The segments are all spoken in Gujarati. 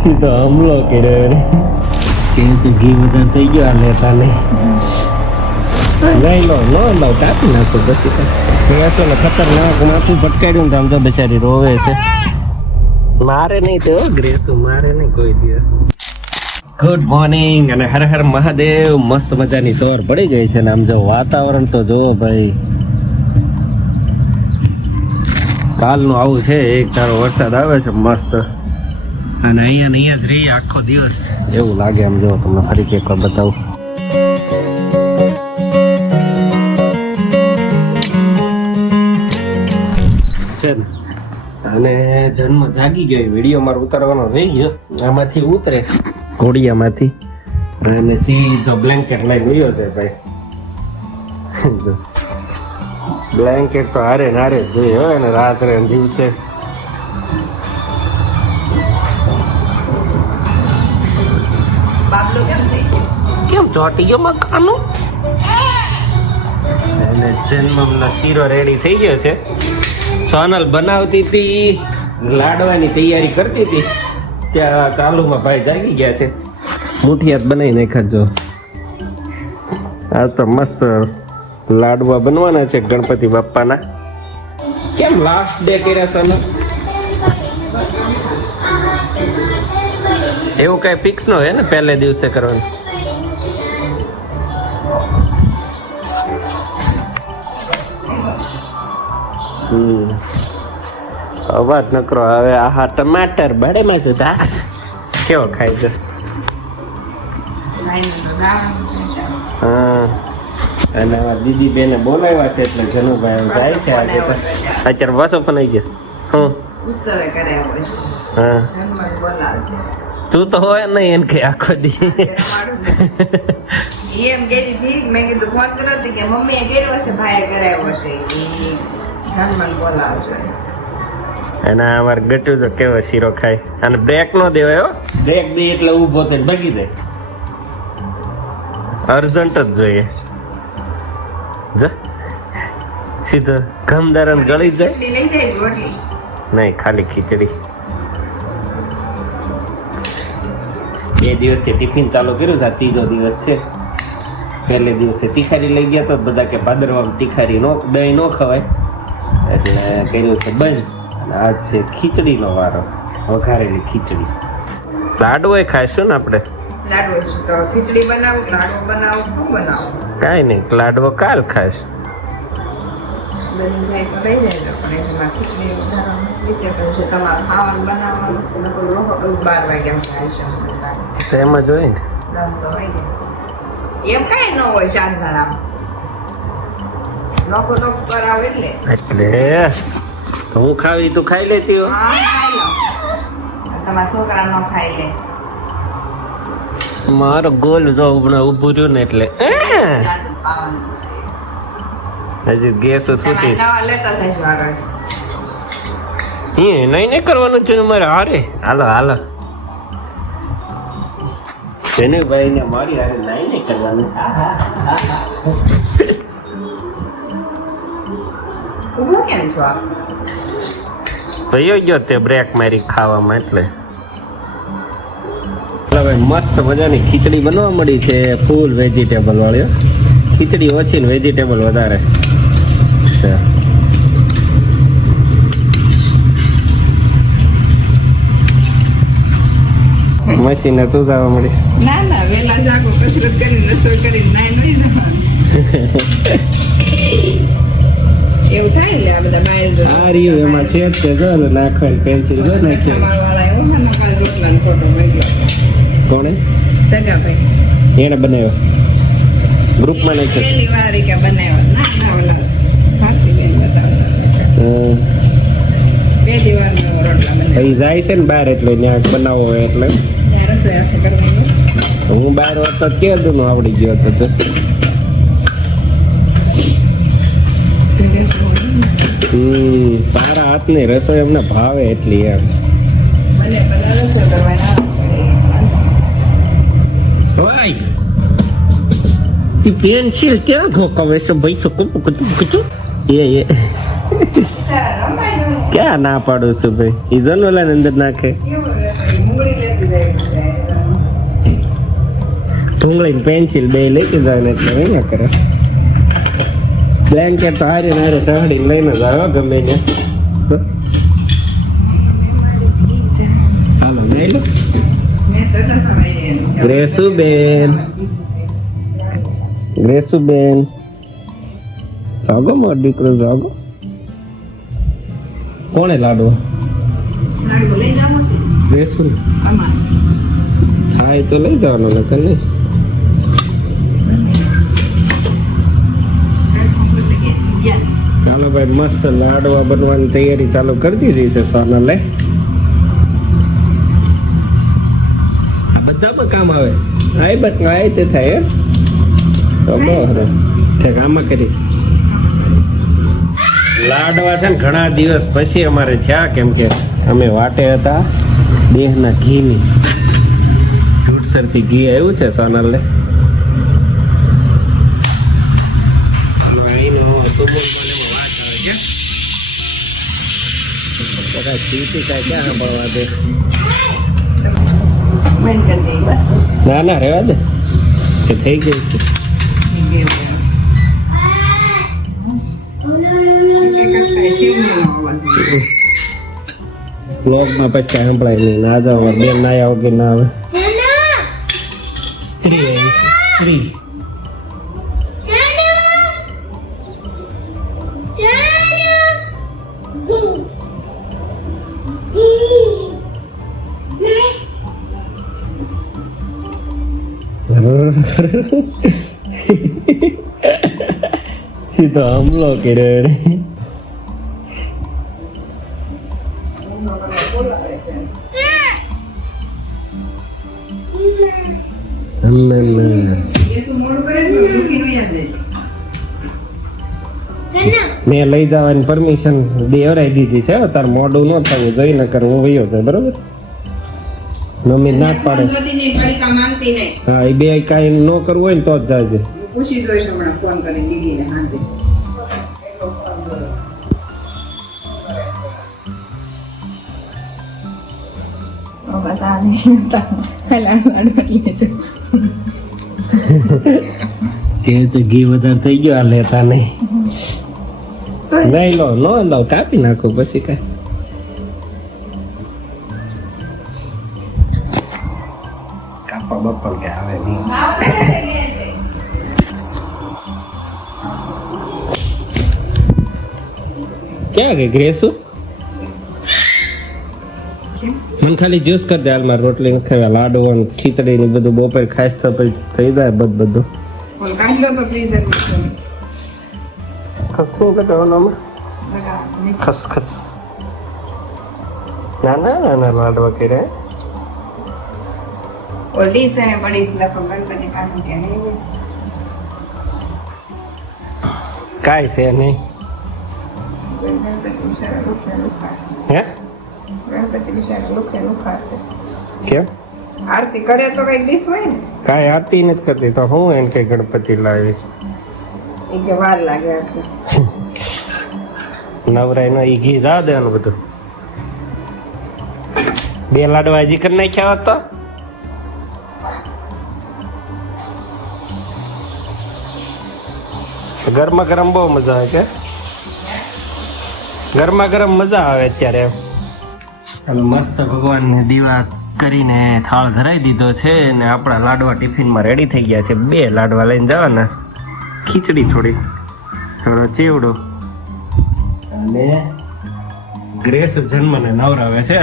સીધો હમલો કર્યો કે તું ઘી વધારે થઈ ગયો આ લેતા નહીં લઈ લો કાપી નાખો પછી ભેંસો ને ખતરનાક માથું ભટકાડ્યું ને આમ તો બેચારી રોવે છે. મારે નહીં તો ગ્રેસુ મારે નહીં કોઈ દિવસ. ગુડ મોર્નિંગ અને હર હર મહાદેવ. મસ્ત મજાની સવાર પડી ગઈ છે ને આમ જો વાતાવરણ તો જોવો ભાઈ, કાલનું આવું છે. એક તારો વરસાદ આવે છે મસ્ત અને અહીંયા જ રહી આખો દિવસ એવું લાગે. આમ જો તમને ફરી એક વાર બતાવું. છે ને અને જન્મ જાગી ગયો. વિડીયો મારો ઉતારવાનો રહી ગયો, આમાંથી ઉતરે ઘોડિયામાંથી અને સીધો બ્લેન્કેટ લઈને ગયો છે ભાઈ. બ્લેન્કેટ તો હારે નારે જોઈએ હોય ને રાત્રે દિવસે. કેમ ચોટી ગયો મકાનું? અને જન્મનો શીરો રેડી થઈ ગયો છે. સોનલ બનાવતી હતી, લાડવાની તૈયારી કરતી હતી ત્યાં ચાલુમાં ભાઈ જાગી ગયા છે. મુઠિયાત બનાવી નાખ્યા જો. આ તો મસ્ત લાડવા બનવાના છે ગણપતિ બાપ્પાના. કેમ લાસ્ટ ડે કર્યા સોનલ? એવું કઈ ફિક્સ ન હોય ને પહેલે દિવસે કરવાનું? અવાજ નકરો હવે. આહા ટમાટર બળે માં છે. કેવો ખાય છે? હા અને દીદી બેને બોલાવ્યા છે એટલે જનુભાઈ જાય છે આજે. અત્યારે વાસો પણ આવી ગયા. હા તું તો હોય નહીં એમ કે આખો દી એમ ગેલી થી મેં કીધું ફોન કર્યો હતો કે મમ્મીએ કર્યો છે, ભાઈએ કરાવ્યો છે, હનુમાન બોલાવજો. અને અમારે ગટુ તો કેવો શીરો ખાય. અને બ્રેક નો દેવાય હો. બ્રેક દે એટલે ઊભો થઈને ભાગી જાય. અર્જન્ટ જ જોઈએ. જો સીધો ઘમદારન ગળી જાય. નહીં ખાલી ખીચડી. 2 દિવસથી ટિફિન ચાલુ કર્યું. આ 3જો દિવસ છે. પહેલે દિવસે તિખારી લઈ ગયા તો બધા કે ભાદરવામાં તિખારી નો દહીં ન ખવાય એટલે કર્યું છે બંધ. અને આજ છે ખીચડીનો વારો. વઘારેલી ખીચડી. લાડવો ખાઈશું ને આપણે. ખીચડી બનાવું, લાડવો બનાવું, શું બનાવું? કાંઈ નહીં, લાડવો કાલ ખાઈશ. બની જાય તો લઈ જાય પણ એમાં ખીચડી તમારે ખાવાનું બનાવવાનું 12 વાગ્યા ખાઈશ. એમ જ હોય ને. એમ કઈ ન હોય. શાંતારામ લોકો કરાવે એટલે તો હું ખાવી તું ખાઈ લેતી હો. હા ખાઈ લો. તમારા છોકરા ન ખાઈ લે. મારો ગોલ જો હમણાં ઊભું રહ્યું ને એટલે હજી ગેસ થૂટીશ. નહીં કરવાનું છે મારે. હારે હાલો એને ભાઈ ને મારી હારે નહીં કરવાનું. કેમ છો? ભાઈ ગયો તે બ્રેક મારી ખાવામાં એટલે. ભાઈ મસ્ત મજાની ખીચડી બનવા મળી છે. ફૂલ વેજીટેબલ વાળી. ખીચડી ઓછી ને વેજીટેબલ વધારે. મશીને તું જવા મળી. ના વેલા જાગો, કસરત કરીને રસોઈ કરીને નાઈ નહીં જવાનું. એવું થાય ને આ બધા બહાર આ રહ્યું એમાં છેદ છે જો નાખવાની પેન્સિલ જો નાખી. વાળા એવો ને નકાલ રોટલાનો ફોટો મેક્યો. કોણે? જગાભાઈ. એને બનાવ્યો ગ્રુપમાં નાખ્યો. પહેલી વાર કે બનાવ્યો. ના ઓલા ભારતીબેન બતાવતા. પહેલી વાર મેં રોટલા બનાવ્યા. એ જાય છે ને બહાર એટલે ત્યાં બનાવવો હોય એટલે રસોઈ આખે કરવાનું. હું બહાર હોત તો કેદું આવડી ગયો હતો. તારા હાથની રસોઈ અમને ભાવે એટલી એમ. મને પેલા રસોઈ કરવાના પેન્સિલ ક્યાં ખોકાવે છે ભાઈ? છોકરું કચું એ રમાય ક્યાં ના પાડું છું ભાઈ ઈ જનોલા અંદર નાખે ભૂંગળી પેન્સિલ બે લેતી જાય ને એટલે નહીં કરે બ્લેન્કેટ તો હારી ને હારે ચડી લઈને જ આવ્યો ગમે ને હાલો લઈ લો ગ્રેસુબેન જાગો મારો દીકરો જાગો કોણે લાડવો ગ્રેસુ હા એ તો લઈ જવાનો ને તને ચાલો ભાઈ મસ્ત લાડવા બનવાની તૈયારી ચાલુ કરી દીધી છે સોનલે બધામાં કામ આવે આય બટ આય તે થાય આમાં કરી લાડવા છે ને ઘણા દિવસ પછી અમારે થયા કેમ કે અમે વાટે હતા દેહના ઘીની સરથી ઘી આવ્યું છે સોનલને ના ના રેવા દે કે થઈ ગયું છે બ્લોગમાં પછી કઈ સંભળાય નહીં ના જાવ બેન ના આવો કે ના આવે સ્ત્રી સીધો હમલો કર્યો મેં લઈ જવાની પરમિશન દેવરાઈ દીધી છે તાર મોડું ન થવું જોઈ ન કર હું વયો છે બરોબર મમ્મી ના જ પાડે હા એ બે કાંઈ ન કરવું હોય ને તો જ જાય છે પૂછી જોઈશ હમણાં ફોન કરી દીદીને હાજર કે તો ઘી વધારે થઈ ગયો આ લેતા નહીં લઈ લો નો લો કાપી નાખો પછી કઈ કાપા બપલ કે આવે નહીં ક્યાં ગઈ ગ્રેસુ મને ખાલી જ્યુસ કરી દે હાલમાં રોટલી ન ખાવા લાડુ ખીચડી ને બધું બપોર ખાસ તો પછી થઈ જાય બધું ખસખું લગાવવાનું ખસખસ નાના નાના લાડવા કર્યા કાંઈ છે નહીં હે કેમ આરતી કરે તો કઈ ડીશ હોય ને કાંઈ આરતી નથી કરતી તો હું એને કઈ ગણપતિ લાવી એ કે વાર લાગે આરતી નવરાય નો ઈ ઘી જા દેવાનું બધું બે લાડવા હજી કરી નાખ્યા હોત તો ગરમા ગરમ બહુ મજા આવે કે ગરમા ગરમ મજા આવે અત્યારે એમ મસ્ત ભગવાનની દીવા કરીને થાળ ધરાઈ દીધો છે ને આપણા લાડવા ટિફિનમાં રેડી થઈ ગયા છે બે લાડવા લઈને જવાના ખીચડી થોડી થોડો ચેવડો અને ગ્રેસ જન્મને નવરાવે છે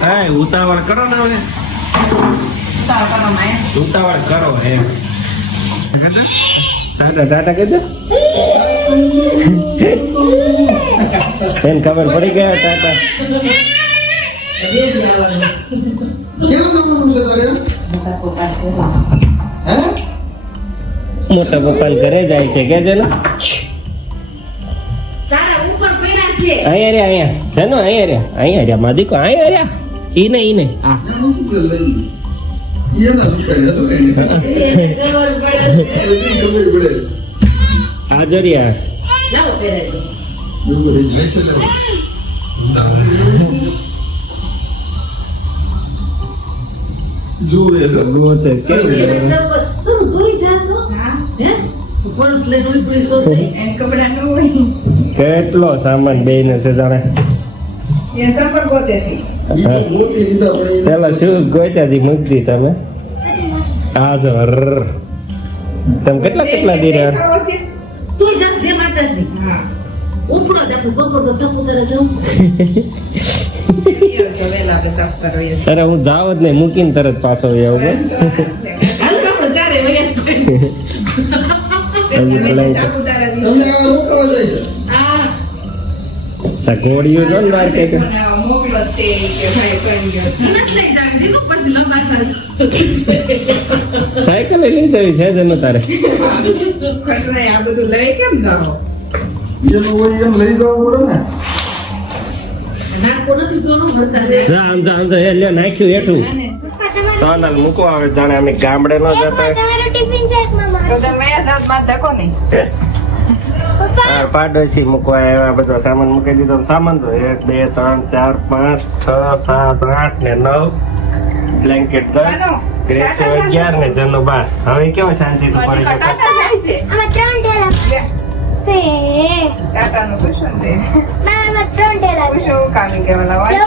હા ઉતાવળ કરો ને હવે ઉતાવળ કરો એમ ટાટા કહી દે એને ખબર પડી ગયા ટાટા મોટા પપ્પા ઘરે જાય છે કે છે ને અહીંયા રે અહીંયા છે ને અહીંયા રહ્યા માં દીકો અહીંયા રહ્યા ઈ ને હા આ જરિયા લાવો પહેરાઈ દો. ગોતે કેવી શું તુંય જાશો? હે? પર્સ લઈને ઉપડી શોધે. એને કપડા ન હોય કેટલો સામાન બેને છે જાણે એ સંપર્ક ગોતેથી પેલા શૂઝ ગોત્યાથી મૂકી તમે આ જો રર. તમે કેટલા દી રહ્યા તુંય જા જય માતાજી. હા ઉપડો જ આપણે બપોર તો સપુતરે જવું છે. વેલા આપણે સાફ કરવીએ છીએ અરે હું જાવ જ નહીં મૂકીને તરત પાછો આવું હાલ તો વધારે વયા જાય. હા આ ઘોડીઓ જો ને માર્કેટ મોકલો તે કે ભાઈ કરી ગયો નથી લઈ જાય દીકરો પછી લંબા થાય. સાયકલ લઈ જવી છે જનો તારે ખટવાય આ બધું લઈ કેમ જાઓ નાખો નથી સોનો વરસાદ જા આમ તો એ લ્યો નાખ્યું એટલું સોનલ મૂકો આવે જાણે અમે ગામડે ન જતા તો તમે જાત માં દેખો નહીં પાડોશી મૂકવા આવ્યા બધો સામાન મૂકી દીધો સામાન તો 1 2 3 4 5 6 7 8 ને 9 બ્લેન્કેટ 10 ગ્રેસ 11 ને જનો 12 હવે કેવો શાંતિ તો પડી ગયો ટાટા જાય છે ટાટા નું કશું દે કશું કામ કેવાના હોય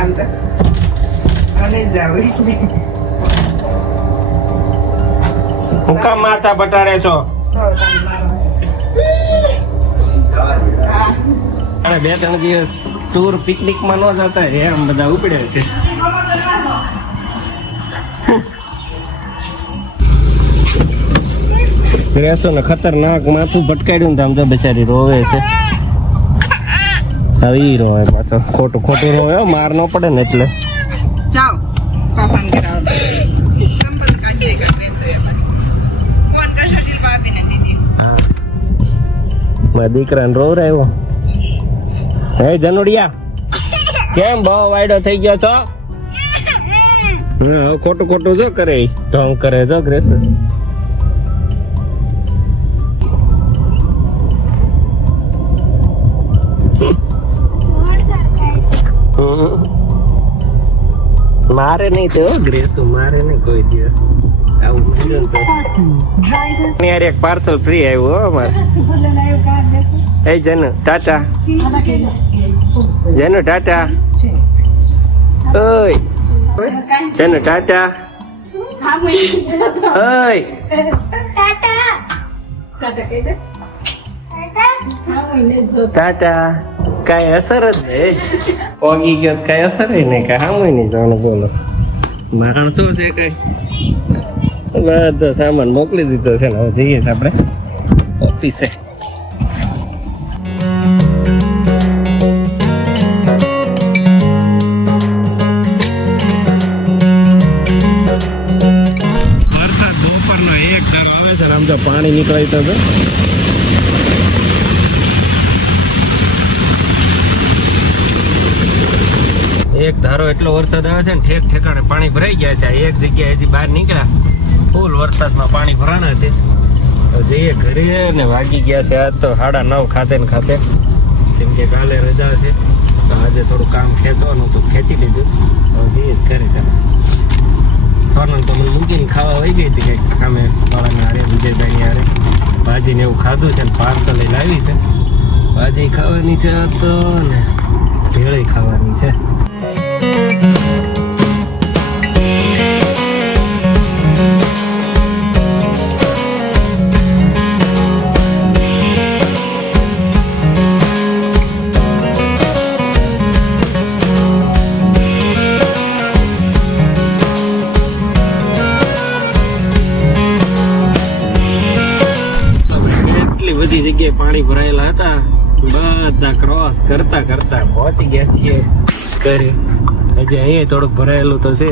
આમ તો અને જાવ હું કામ માથા બટાડે છો અને 2-3 દિવસ ટૂર પિકનિક માં ન જતા એમ બધા ઉપડે છે ગ્રેસો ને ખતરનાક માથું ભટકાડ્યું ને આમ તો બેચારી રોવે છે હવે ઈ રોવે પાછો ખોટું રોવે હો, માર ન પડે ને એટલે જાઓ પાપાને કરાવો સંપર્ક કાઢી લે ફોન કરશો શિલ્પા આપીને દીદી મારા દીકરાને રોવરાવ્યો હે જનુડિયા કેમ બહુ વાયડો થઈ ગયો છો હા ખોટું જો કરે ઢોંગ કરે જો ગ્રેસ મારે નહીં તો ગ્રેસ મારે નહીં કોઈ દિવસ આવું થયું તો યાર એક પાર્સલ ફ્રી આવ્યું હો અમારે એ જનુ ટાટા જનુ ટાટા ઓય જનુ ટાટા ઓય ટાટા કઈ અસર જ નહીં પોગી ગયો કઈ અસર નહીં કઈ સામું નહીં જવાનું બોલો મારણ શું છે કઈ બધો સામાન મોકલી દીધો છે ને હવે જઈએ છીએ આપણે ઓફિસે વરસાદ બપોરનો એક ધારો આવે છે આમ તો પાણી નીકળાય તો એક ધારો એટલો વરસાદ આવે છે ને ઠેક ઠેકાણે પાણી ભરાઈ ગયા છે એક જગ્યાએ હજી બહાર નીકળ્યા ફૂલ વરસાદમાં પાણી ભરાણા છે જઈએ ઘરે ને વાગી ગયા છે આજ તો 9:30 ખાતે ને ખાતે કેમ કે કાલે રજા છે તો આજે થોડું કામ ખેંચવાનું તો ખેંચી લીધું હવે જઈએ ઘરે ચાલો સોનલ તો મને મૂકીને ખાવા વહી ગઈ હતી કંઈક કામે વાળાને હારે વિજયભાઈ હારે ભાજીને એવું ખાધું છે ને પાર્સલ લઈ લાવી છે ભાજી ખાવાની છે તો ને ભેળી ખાવાની છે કેટલી બધી જગ્યાએ પાણી ભરાયેલા હતા બધા ક્રોસ કરતા પહોંચી ગયા છીએ ઘરે હજી અહીંયા થોડુંક ભરાયેલું તો છે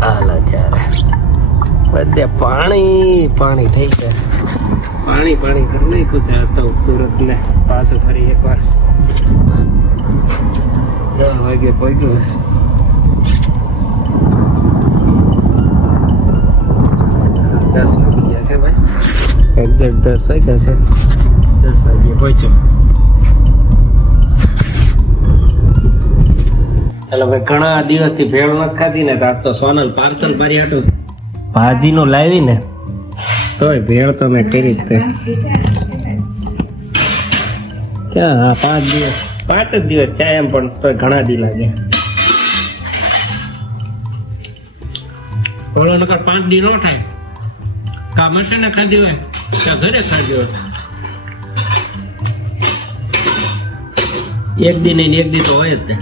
હાલા ત્યારે બધે પાણી થઈ ગયા પાણી કરી નાખ્યું છે તો સુરત ને પાછું ફરી એકવાર 10 વાગે પહોંચ્યું 10 વાગી ગયા છે ભાઈ એક્ઝેક્ટ 10 વાગ્યા છે. 10 વાગે પહોંચ્યો. એટલે ભાઈ ઘણા દિવસથી ભેળ નથી ખાધી ને, તો આજ તો સોનલ પાર્સલ મારી હાટું ભાજીનું લાવી ને, તોય ભેળ તો મેં કરી જ તે. ક્યાં? હા, 5 દિવસ, 5 જ દિવસ થયા એમ, પણ તોય ઘણા દી લાગે. ઓલો નકર 5 દી નો થાય. કા મશીને ખાધી હોય ત્યાં ઘરે ખાધી હોય. એક દી નહીં એક દી તો હોય જ ને.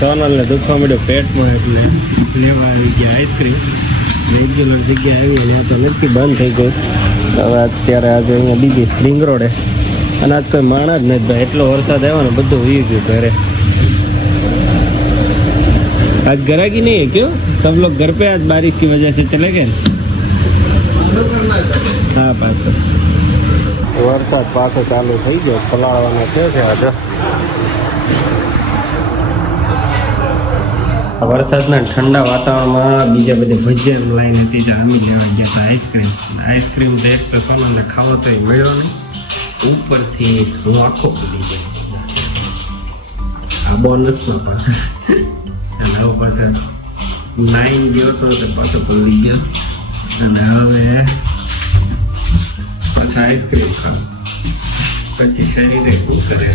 સોનલ ને દુખવા મળ્યો પેટમાં, એટલે લેવા આવી ગયા આઈસ્ક્રીમ. રેગ્યુલર જગ્યા આવી અને તો નથી, બંધ થઈ ગઈ. હવે અત્યારે આજે અહીંયા બીજી રિંગ રોડે, અને આજ કોઈ માણસ જ નથી ભાઈ. એટલો વરસાદ આવ્યો ને, બધું ઉઈ ગયું ઘરે. आज ग्राहकी नहीं है क्यों? सब लोग घर पे आज बारिश की वजह से चले गए. हाँ, पाછો વરસાદ પાછો ચાલુ થઈ ગયો, પલાળવાનો થયો છે આજે. વરસાદના ઠંડા વાતાવરણમાં બીજા બધે ભજીયા લાઈન હતી, તો અમે લેવા ગયા હતા આઈસ્ક્રીમ. આઈસ્ક્રીમ તો એક તો સોનલને ખાવો તો મળ્યો નહીં, ઉપરથી હું આખો પડી ગયો. આ બોનસમાં પાછો અને હવે પાછો 9 ગયો તો પાછો પડી ગયો. અને હવે પાછા આઈસ્ક્રીમ ખાવ, પછી શરીરે શું કરે.